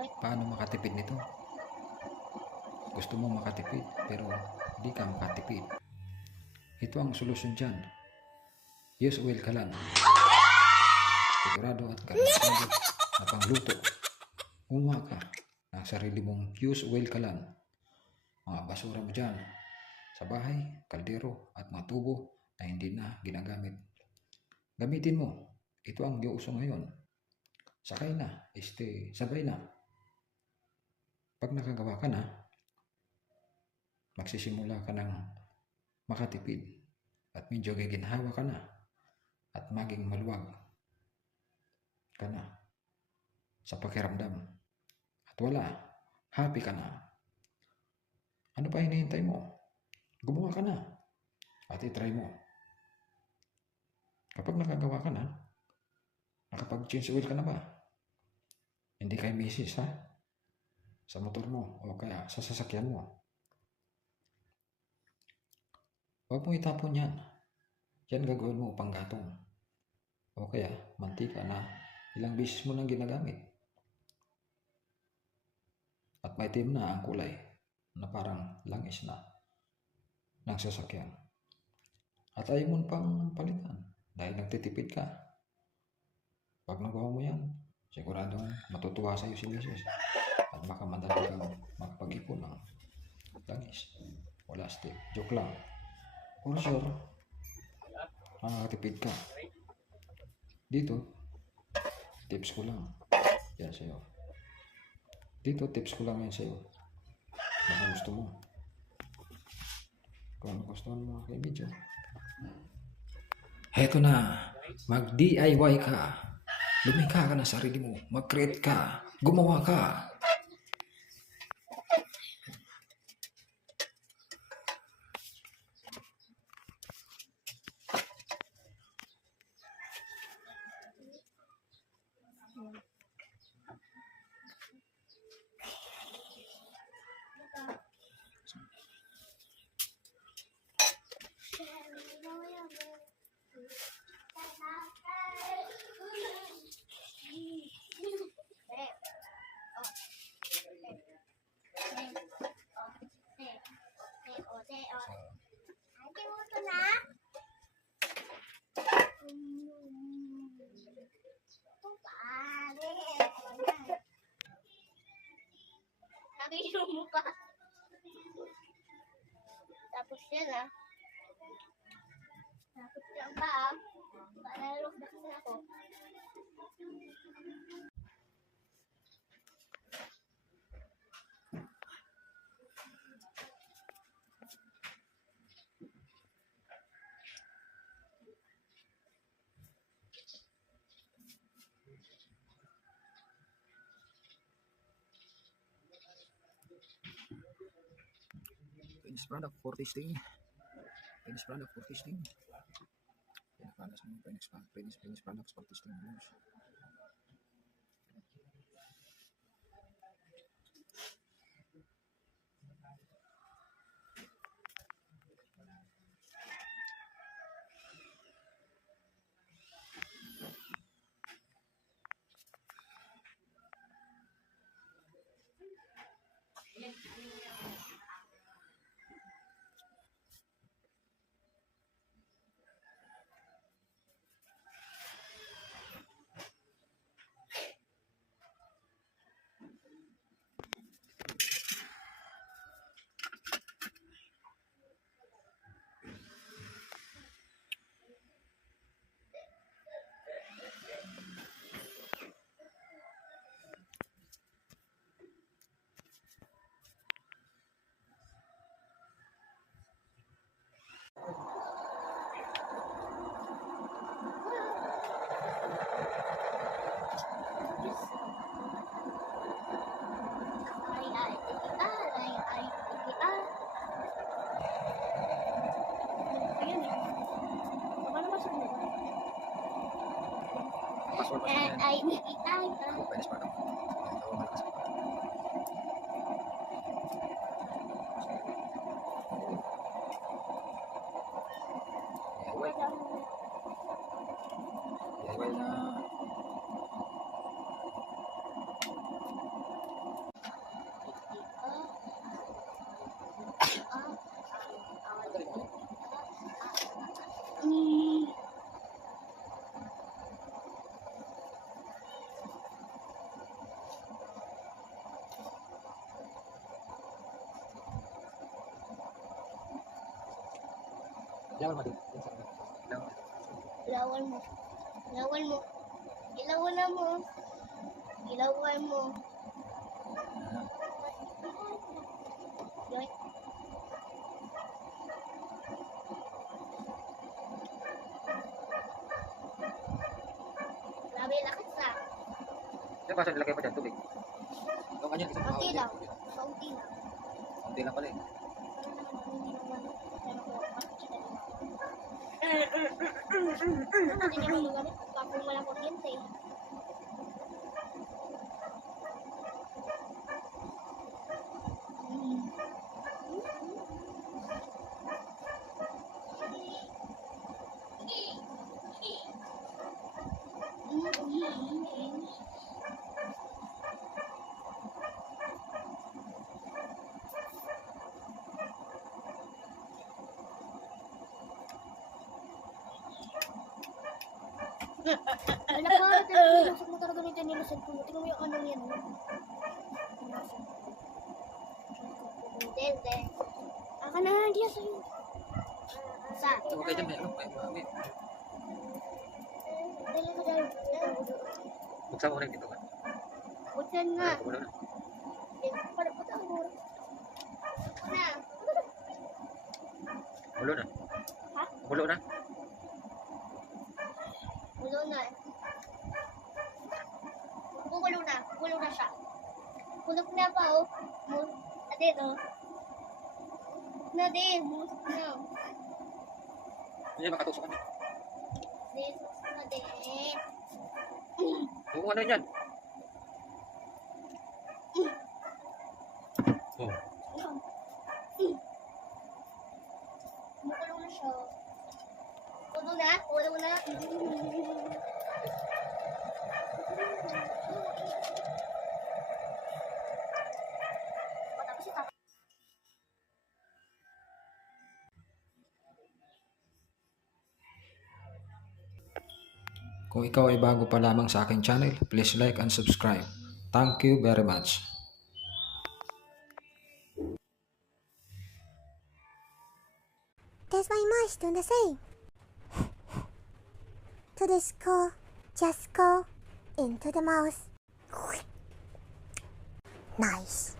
Paano makatipid nito? Gusto mo makatipid pero di ka makatipid. Ito ang solusyon dyan. Use oil ka lang. Sigurado at garantisado na pangluto. Gumawa ka ng sarili mong use oil ka lang. Mga basura mo dyan sa bahay, kaldero at mga tubo na hindi na ginagamit. Gamitin mo. Ito ang uso ngayon. Sakay na. Sabay na. Pag nakagawa ka na, magsisimula ka ng makatipid at medyo giginhawa ka na at maging maluwag ka na sa pakiramdam at wala, happy ka na. Ano pa hinihintay mo? Gumawa ka na at itry mo. Kapag nakagawa ka na, nakapag-change oil ka na ba? Hindi kayo misis, ha? Sa motor mo o kaya sa sasakyan mo. Huwag mo itapon yan. Yan gagawin mo upang gatong. O kaya mantika na ilang beses mo nang ginagamit. At may itim na ang kulay na parang langis na ng sasakyan. At ayaw mo pang palitan dahil nagtitipid ka. Pag nagawa mo yan, siguradong matutuwa sa iyo si Mrs. At baka madali kang makapag-ipon ng langis o plastic. Joke lang. For sure, makakatipid ka. Dito, tips ko lang. Yan sa'yo. Dito, tips ko lang yan sa'yo. Baka gusto mo. Kung gusto mo kay video. Heto na. Mag-DIY ka. Lumika ka na sarili mo. Mag-create ka. Gumawa ka. Yung mukha. Tapos yan Tapos yan pa Paralok na kasi ako. Finished product for testing. Finished product for testing. Finished products for testing. Ilawan mo din. Ilawan mo. Ilawan mo. Ilawan mo. Ilawan na mo. Ilawan mo. Yoink. Grabe, lakas na. Diyan pa siya nilagay mo dyan, tubig. Yung kanya, isang Kaunti tao. lang. Kaunti lang. Kunti lang pala eh. Hindi niya magagamit kung walang kuryente. Anak ko, nilusog mo talaga nito, nilusog ko. Tingnan mo yung ano yan. Hindi. Aka na, hindi yan sa'yo. Saan? Huwag kayo dyan, may ano, may. Dali ko dali. Buksan mo na yung pintuan. Buksan nga. Wala na. Para po tayo. Na. Ulo na. Ha? Ulo na. Ulo na. Kukulo na. Kulo na siya. Kulog na pa, oh. Atin, oh. Na din. Na. Hindi makatusok kami. Din. Na din. Kung ano yan. Oh. Kumukulo na siya. Kulo na. Kulo na. Tapos ito. Kung ikaw ay bago pa lamang sa aking channel, please like and subscribe. Thank you very much. There's my mouse doing the same. To this call, just go into the mouse. Nice.